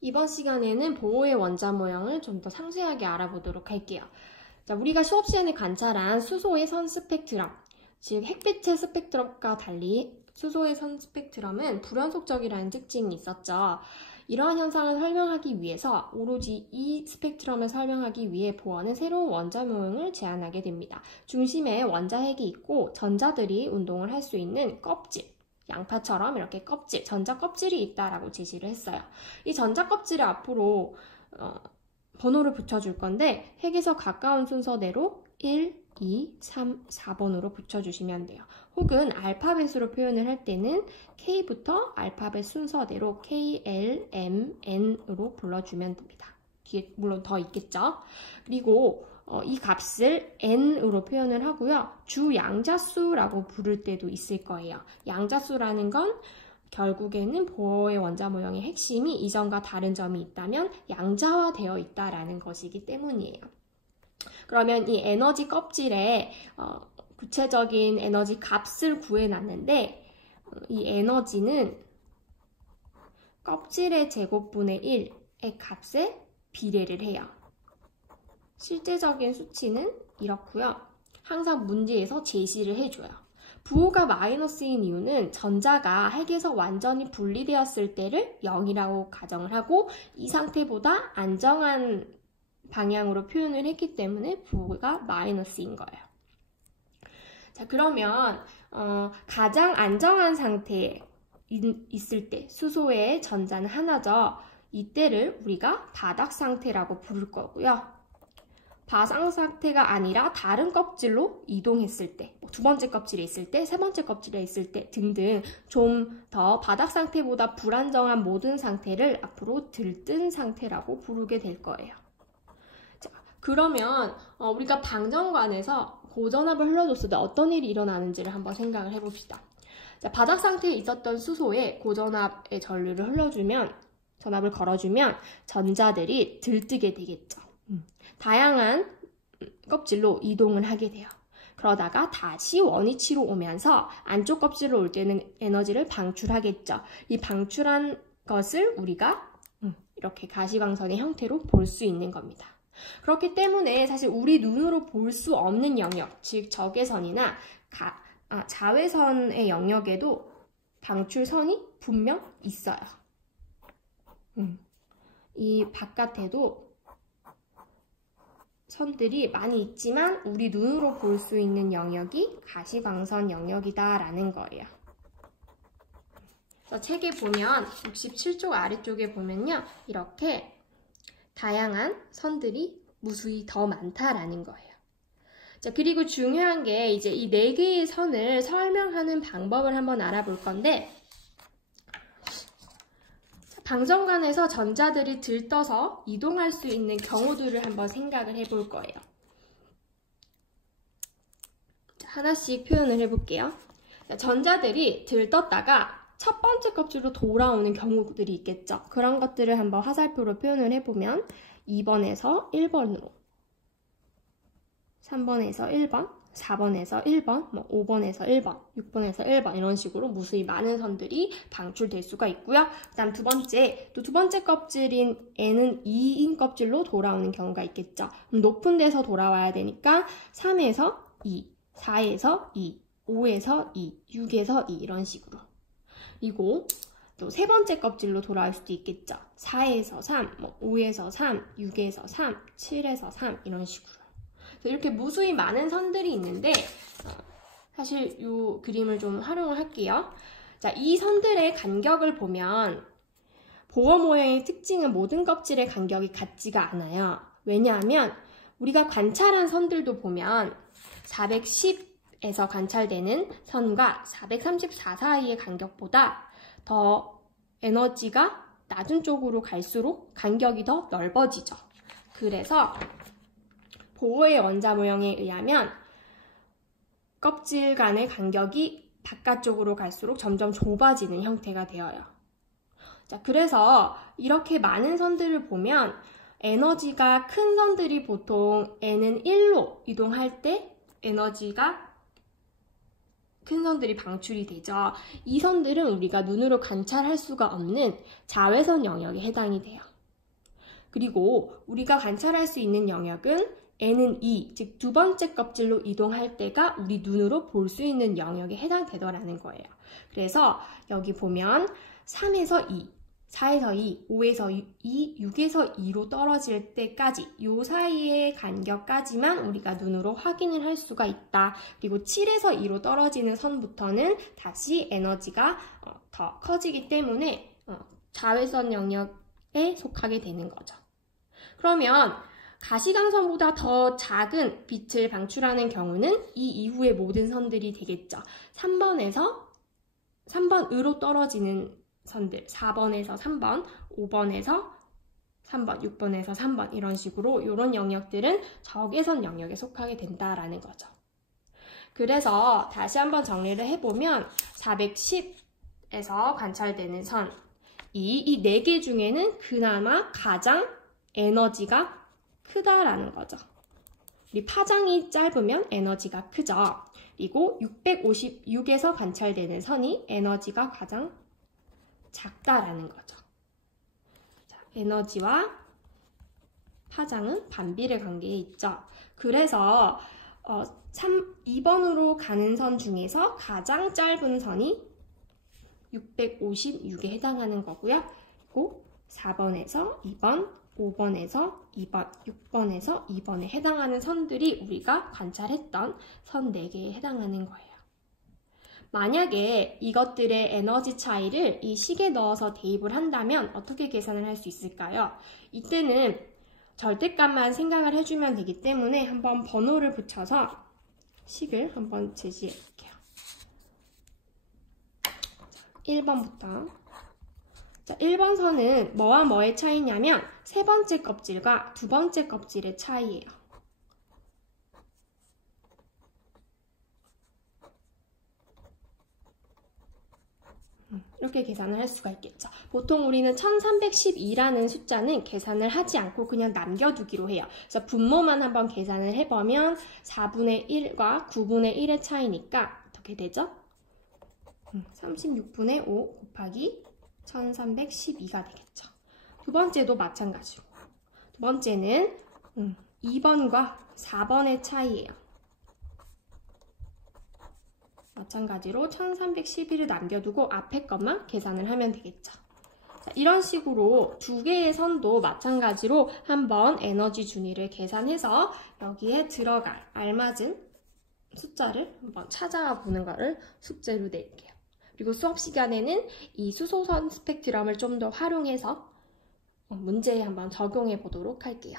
이번 시간에는 보호의 원자 모형을 좀 더 상세하게 알아보도록 할게요. 자, 우리가 수업 시간에 관찰한 수소의 선 스펙트럼, 즉 핵빛의 스펙트럼과 달리 수소의 선 스펙트럼은 불연속적이라는 특징이 있었죠. 이러한 현상을 설명하기 위해서 오로지 이 스펙트럼을 설명하기 위해 보어는 새로운 원자 모형을 제안하게 됩니다. 중심에 원자핵이 있고 전자들이 운동을 할 수 있는 껍질, 양파처럼 이렇게 껍질, 전자 껍질이 있다라고 제시를 했어요. 이 전자 껍질에 앞으로 번호를 붙여줄 건데 핵에서 가까운 순서대로 1, 2, 3, 4번으로 붙여주시면 돼요. 혹은 알파벳으로 표현을 할 때는 K부터 알파벳 순서대로 K, L, M, N으로 불러주면 됩니다. 뒤에 물론 더 있겠죠. 그리고 이 값을 n으로 표현을 하고요. 주 양자수라고 부를 때도 있을 거예요. 양자수라는 건 결국에는 보어의 원자 모형의 핵심이 이전과 다른 점이 있다면 양자화되어 있다라는 것이기 때문이에요. 그러면 이 에너지 껍질에 구체적인 에너지 값을 구해놨는데 이 에너지는 껍질의 제곱분의 1의 값에 비례를 해요. 실제적인 수치는 이렇고요. 항상 문제에서 제시를 해줘요. 부호가 마이너스인 이유는 전자가 핵에서 완전히 분리되었을 때를 0이라고 가정을 하고 이 상태보다 안정한 방향으로 표현을 했기 때문에 부호가 마이너스인 거예요. 자, 그러면 가장 안정한 상태에 있을 때 수소의 전자는 하나죠. 이때를 우리가 바닥 상태라고 부를 거고요. 바닥 상태가 아니라 다른 껍질로 이동했을 때, 두 번째 껍질에 있을 때, 세 번째 껍질에 있을 때 등등 좀 더 바닥 상태보다 불안정한 모든 상태를 앞으로 들뜬 상태라고 부르게 될 거예요. 자, 그러면 우리가 방정관에서 고전압을 흘려줬을 때 어떤 일이 일어나는지를 한번 생각을 해봅시다. 자, 바닥 상태에 있었던 수소에 고전압의 전류를 흘려주면, 전압을 걸어주면 전자들이 들뜨게 되겠죠. 다양한 껍질로 이동을 하게 돼요. 그러다가 다시 원위치로 오면서 안쪽 껍질로 올 때는 에너지를 방출하겠죠. 이 방출한 것을 우리가 이렇게 가시광선의 형태로 볼 수 있는 겁니다. 그렇기 때문에 사실 우리 눈으로 볼 수 없는 영역, 즉 적외선이나 자외선의 영역에도 방출선이 분명 있어요. 이 바깥에도 선들이 많이 있지만 우리 눈으로 볼 수 있는 영역이 가시광선 영역이다라는 거예요. 그래서 책에 보면 67쪽 아래쪽에 보면요. 이렇게 다양한 선들이 무수히 더 많다라는 거예요. 자, 그리고 중요한 게 이제 이 4개의 선을 설명하는 방법을 한번 알아볼 건데 방정관에서 전자들이 들떠서 이동할 수 있는 경우들을 한번 생각을 해볼 거예요. 자, 하나씩 표현을 해볼게요. 자, 전자들이 들떴다가 첫 번째 껍질로 돌아오는 경우들이 있겠죠. 그런 것들을 한번 화살표로 표현을 해보면 2번에서 1번으로, 3번에서 1번, 4번에서 1번, 5번에서 1번, 6번에서 1번 이런 식으로 무수히 많은 선들이 방출될 수가 있고요. 그 다음 두 번째 껍질인 N은 2인 껍질로 돌아오는 경우가 있겠죠. 높은 데서 돌아와야 되니까 3에서 2, 4에서 2, 5에서 2, 6에서 2 이런 식으로. 그리고 또 세 번째 껍질로 돌아올 수도 있겠죠. 4에서 3, 5에서 3, 6에서 3, 7에서 3 이런 식으로. 이렇게 무수히 많은 선들이 있는데 사실 이 그림을 좀 활용을 할게요. 자, 이 선들의 간격을 보면 보어 모형의 특징은 모든 껍질의 간격이 같지가 않아요. 왜냐하면 우리가 관찰한 선들도 보면 410에서 관찰되는 선과 434 사이의 간격보다 더 에너지가 낮은 쪽으로 갈수록 간격이 더 넓어지죠. 그래서 보호의 원자 모형에 의하면 껍질 간의 간격이 바깥쪽으로 갈수록 점점 좁아지는 형태가 되어요. 자, 그래서 이렇게 많은 선들을 보면 에너지가 큰 선들이 보통 N은 1로 이동할 때 에너지가 큰 선들이 방출이 되죠. 이 선들은 우리가 눈으로 관찰할 수가 없는 자외선 영역에 해당이 돼요. 그리고 우리가 관찰할 수 있는 영역은 n은 2, 즉 두 번째 껍질로 이동할 때가 우리 눈으로 볼 수 있는 영역에 해당되더라는 거예요. 그래서 여기 보면 3에서 2, 4에서 2, 5에서 2, 6에서 2로 떨어질 때까지 이 사이의 간격까지만 우리가 눈으로 확인을 할 수가 있다. 그리고 7에서 2로 떨어지는 선부터는 다시 에너지가 더 커지기 때문에 자외선 영역에 속하게 되는 거죠. 그러면 가시광선보다 더 작은 빛을 방출하는 경우는 이 이후의 모든 선들이 되겠죠. 3번으로 떨어지는 선들, 4번에서 3번, 5번에서 3번, 6번에서 3번 이런 식으로 이런 영역들은 적외선 영역에 속하게 된다라는 거죠. 그래서 다시 한번 정리를 해보면 410에서 관찰되는 선, 이 4개 중에는 그나마 가장 에너지가 크다라는 거죠. 우리 파장이 짧으면 에너지가 크죠. 그리고 656에서 관찰되는 선이 에너지가 가장 작다라는 거죠. 자, 에너지와 파장은 반비례 관계에 있죠. 그래서 2번으로 가는 선 중에서 가장 짧은 선이 656에 해당하는 거고요. 그리고 4번에서 2번, 5번에서 2번, 6번에서 2번에 해당하는 선들이 우리가 관찰했던 선 4개에 해당하는 거예요. 만약에 이것들의 에너지 차이를 이 식에 넣어서 대입을 한다면 어떻게 계산을 할 수 있을까요? 이때는 절대값만 생각을 해주면 되기 때문에 한번 번호를 붙여서 식을 한번 제시해 볼게요. 1번부터. 자, 1번 선은 뭐와 뭐의 차이냐면 세 번째 껍질과 두 번째 껍질의 차이예요. 이렇게 계산을 할 수가 있겠죠. 보통 우리는 1312라는 숫자는 계산을 하지 않고 그냥 남겨두기로 해요. 그래서 분모만 한번 계산을 해보면 4분의 1과 9분의 1의 차이니까 어떻게 되죠? 36분의 5 곱하기 1312가 되겠죠. 두 번째도 마찬가지고. 두 번째는 2번과 4번의 차이예요. 마찬가지로 1312를 남겨두고 앞에 것만 계산을 하면 되겠죠. 자, 이런 식으로 두 개의 선도 마찬가지로 한번 에너지 준위를 계산해서 여기에 들어갈 알맞은 숫자를 한번 찾아보는 거를 숙제로 낼게요. 그리고 수업 시간에는 이 수소선 스펙트럼을 좀 더 활용해서 문제에 한번 적용해 보도록 할게요.